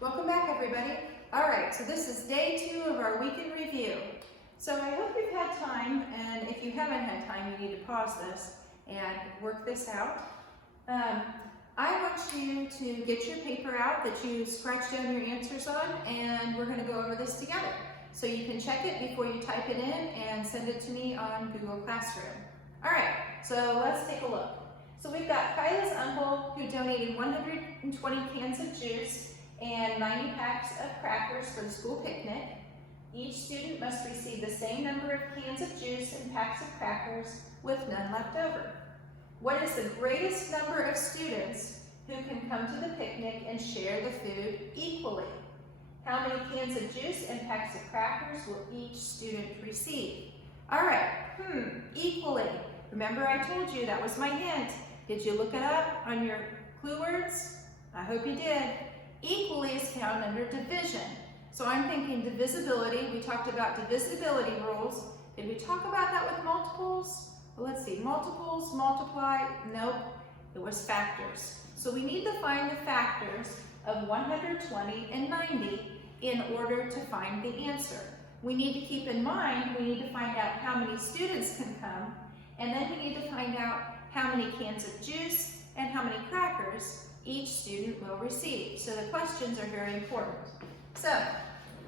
Welcome back, everybody. All right, so this is day 2 of our week in review. So I hope you've had time, and if you haven't had time, you need to pause this and work this out. I want you to get your paper out that you scratched down your answers on, and we're going to go over this together. So you can check it before you type it in and send it to me on Google Classroom. All right, so let's take a look. So we've got Kyla's uncle who donated 120 cans of juice and 90 packs of crackers for the school picnic. Each student must receive the same number of cans of juice and packs of crackers with none left over. What is the greatest number of students who can come to the picnic and share the food equally? How many cans of juice and packs of crackers will each student receive? All right, equally. Remember I told you that was my hint. Did you look it up on your clue words? I hope you did. Equally is found under division. So I'm thinking divisibility. We talked about divisibility rules. Did we talk about that with multiples? Well, let's see, multiples, multiply, nope, it was factors. So we need to find the factors of 120 and 90 in order to find the answer. We need to keep in mind, we need to find out how many students can come, and then we need to find out how many cans of juice and how many crackers each student will receive. So the questions are very important. So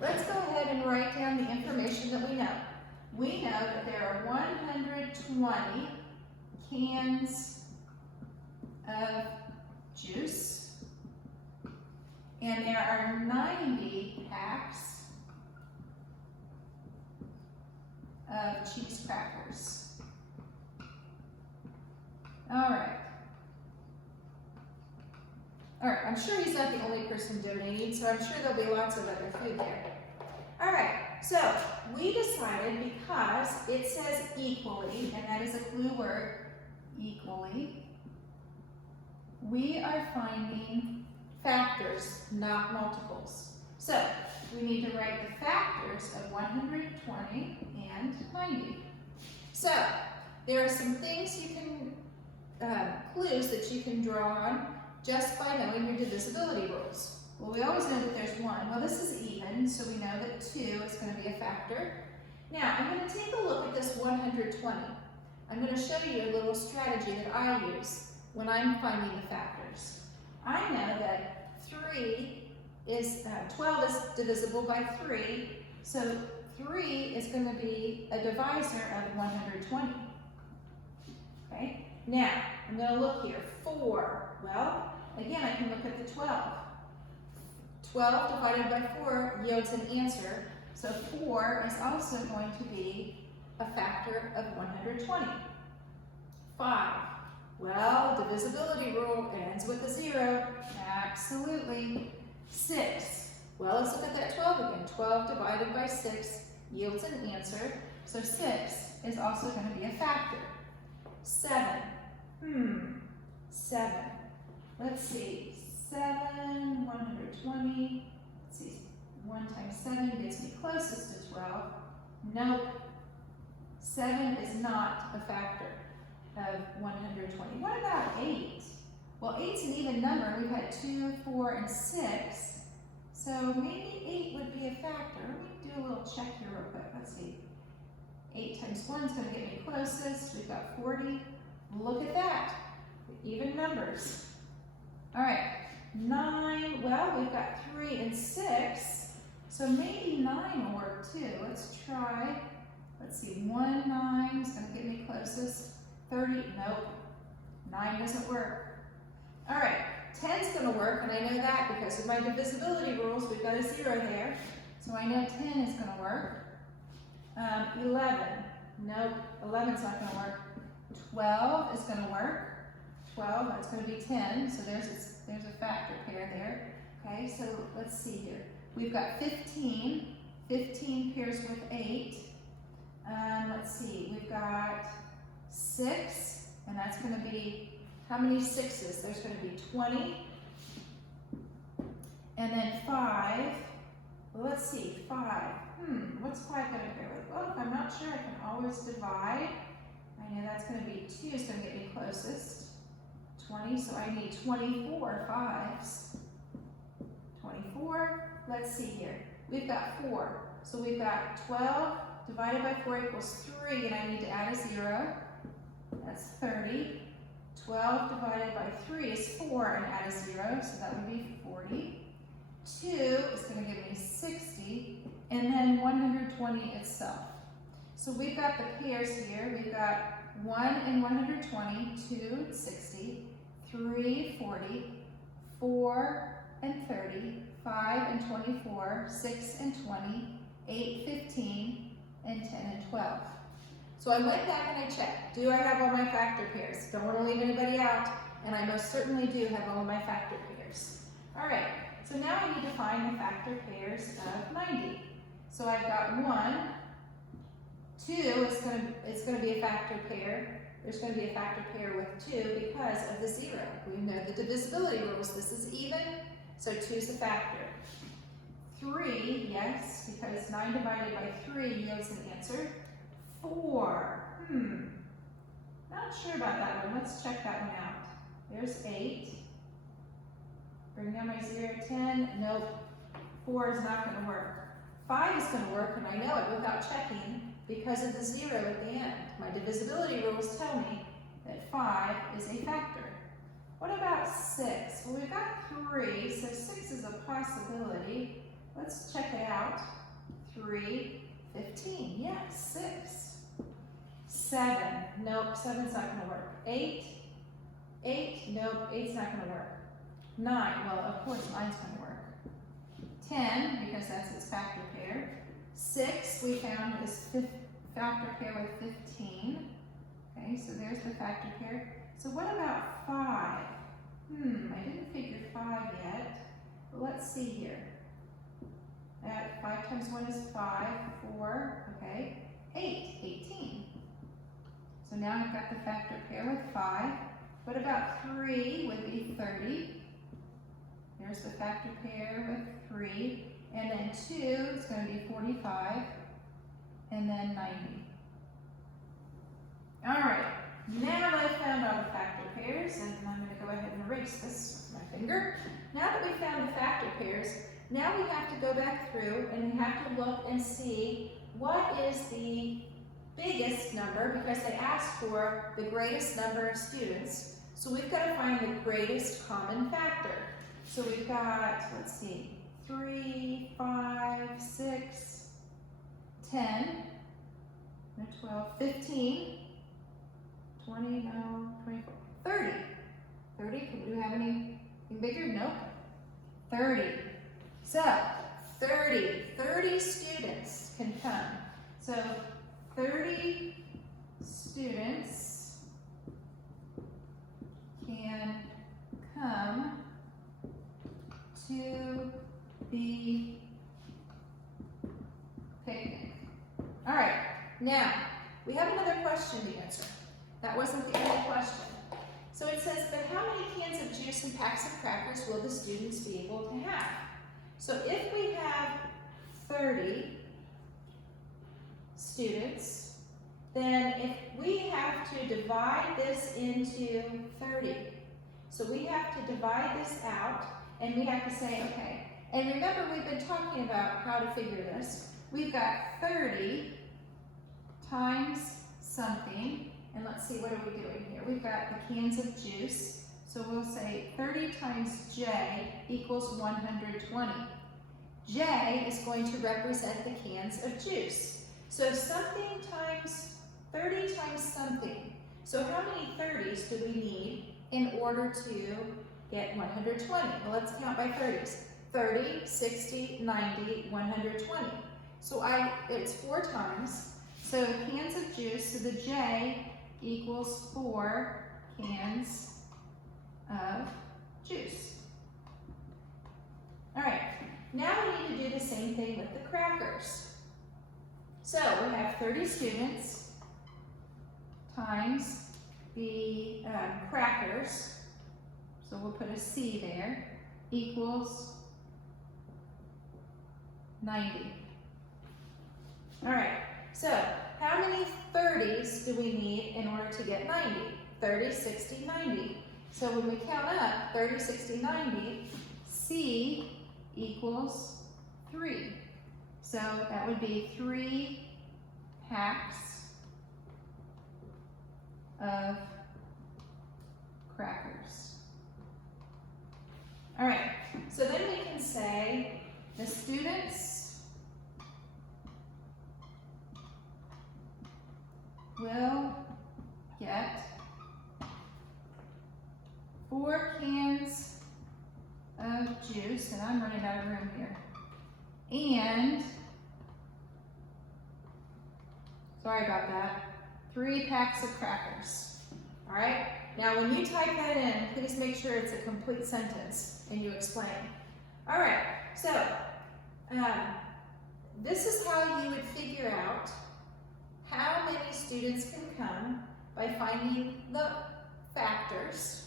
let's go ahead and write down the information that we know. We know that there are 120 cans of juice and there are 90 packs of cheese crackers. All right, I'm sure he's not the only person donating, so I'm sure there'll be lots of other food there. All right, so we decided because it says equally, and that is a clue word, equally, we are finding factors, not multiples. So we need to write the factors of 120 and 90. So there are some things you can, clues that you can draw on just by knowing your divisibility rules. Well, we always know that there's 1. Well, this is even, so we know that 2 is going to be a factor. Now, I'm going to take a look at this 120. I'm going to show you a little strategy that I use when I'm finding the factors. I know that 12 is divisible by 3, so 3 is going to be a divisor of 120. Okay? Now, I'm going to look here. 4. Well, again, I can look at the 12. 12 divided by 4 yields an answer, so 4 is also going to be a factor of 120. 5. Well, divisibility rule ends with a 0. Absolutely. 6. Well, let's look at that 12 again. 12 divided by 6 yields an answer, so 6 is also going to be a factor. 7. 7. Let's see. 7, 120. Let's see. 1 times 7 gets me closest to 12. Nope. 7 is not a factor of 120. What about 8? Well, 8's an even number. We've had 2, 4, and 6. So maybe 8 would be a factor. Let me do a little check here real quick. Let's see. 8 times 1 is going to get me closest. We've got 40. Look at that. Even numbers. All right. 9. Well, we've got 3 and 6. So maybe 9 will work too. Let's try. Let's see. 1, 9 is going to get me closest. 30. Nope. 9 doesn't work. All right. 10 is going to work, and I know that because of my divisibility rules. We've got a 0 there. So I know 10 is going to work. 11. Nope. 11 is not going to work. 12 is going to work. 12, that's going to be 10. So there's a factor pair there. Okay, so let's see here. We've got 15. 15 pairs with 8. Let's see. We've got 6, and that's going to be, how many 6s? There's going to be 20. And then 5. Well, let's see. 5. What's 5 going to pair with? Well, if I'm not sure, I can always divide. I know that's going to be 2 is going to get me closest. 20, so I need 24 5s. 24. 4. Let's see here. We've got 4. So we've got 12 divided by 4 equals 3, and I need to add a 0. That's 30. 12 divided by 3 is 4, and add a 0, so that would be 40. 2 is going to give me 60, and then 120 itself. So we've got the pairs here. We've got 1 and 120, 2, 60, 3, 40, 4 and 30, 5 and 24, 6 and 20, 8, 15, and 10 and 12. So I went back and I checked. Do I have all my factor pairs? Don't want to leave anybody out, and I most certainly do have all of my factor pairs. All right, so now I need to find the factor pairs of 90. So I've got 1, 2 it's going to be a factor pair. There's going to be a factor pair with 2 because of the 0. We know the divisibility rules. This is even, so 2 is a factor. 3, yes, because 9 divided by 3 yields an answer. 4, not sure about that one. Let's check that one out. There's 8. Bring down my 0, 10. Nope. 4 is not going to work. 5 is going to work, and I know it without checking because of the 0 at the end. My divisibility rules tell me that 5 is a factor. What about 6? Well, we've got 3, so 6 is a possibility. Let's check it out. 3, 15. Yes, 6. 7. Nope, 7's not going to work. 8. 8. Nope, 8's not going to work. 9. Well, of course, 9's going to work. 10, because that's its factor pair. 6, we found is factor pair with 15. Okay, so there's the factor pair. So what about 5? I didn't figure 5 yet. But let's see here. 5 times 1 is 5, 4, okay. 8, 18. So now I've got the factor pair with 5. What about 3 would be 30. There's the factor pair with 3. And then 2 is going to be 45. And then 90. All right, now that I've found all the factor pairs, and I'm going to go ahead and erase this with my finger. Now that we've found the factor pairs, now we have to go back through and we have to look and see what is the biggest number, because they asked for the greatest number of students. So we've got to find the greatest common factor. So we've got, let's see, 3, 5, 6, 10, 12, 15, 20, no, 24, 30. 30, do we have anything bigger? Nope. 30. So, 30 students can come. So, 30 students can come to the picnic. All right, now, we have another question to answer. That wasn't the only question. So it says, but how many cans of juice and packs of crackers will the students be able to have? So if we have 30 students, then if we have to divide this into 30. So we have to divide this out, and we have to say, okay, and remember we've been talking about how to figure this. We've got 30 times something, and let's see, what are we doing here? We've got the cans of juice, so we'll say 30 times J equals 120. J is going to represent the cans of juice. So something times 30 times something. So how many 30s do we need in order to get 120? Well, let's count by 30s. 30, 60, 90, 120. So it's 4 times. So cans of juice, so the J equals 4 cans of juice. All right, now we need to do the same thing with the crackers. So we have 30 students times the crackers, so we'll put a C there, equals 90. All right, so how many 30s do we need in order to get 90? 30, 60, 90. So when we count up 30, 60, 90, C equals 3. So that would be 3 packs of crackers. All right, so then we can say the students will get 4 cans of juice, and I'm running out of room here, and sorry about that, 3 packs of crackers. All right, now when you type that in, please make sure it's a complete sentence and you explain. All right, so this is how you would figure out how many students can come by finding the factors,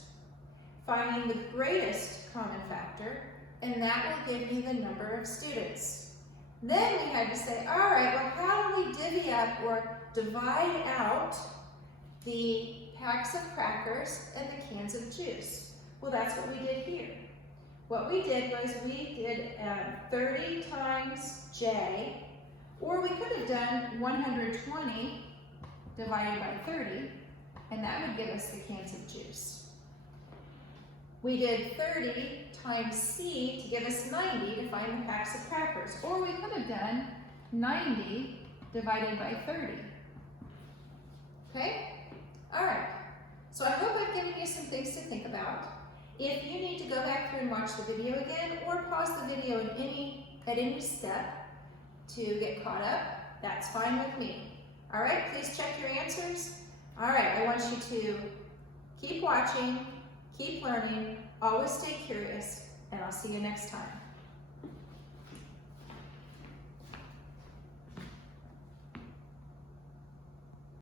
finding the greatest common factor, and that will give you the number of students. Then we had to say, all right, well, how do we divvy up or divide out the packs of crackers and the cans of juice? Well, that's what we did here. What we did was we did 30 times J, or we could have done 120 divided by 30, and that would give us the cans of juice. We did 30 times C to give us 90 to find the packs of crackers, or we could have done 90 divided by 30. Okay? All right. So I hope I've given you some things to think about. If you need to go back through and watch the video again, or pause the video at any step to get caught up, that's fine with me. All right, please check your answers. All right, I want you to keep watching, keep learning, always stay curious, and I'll see you next time.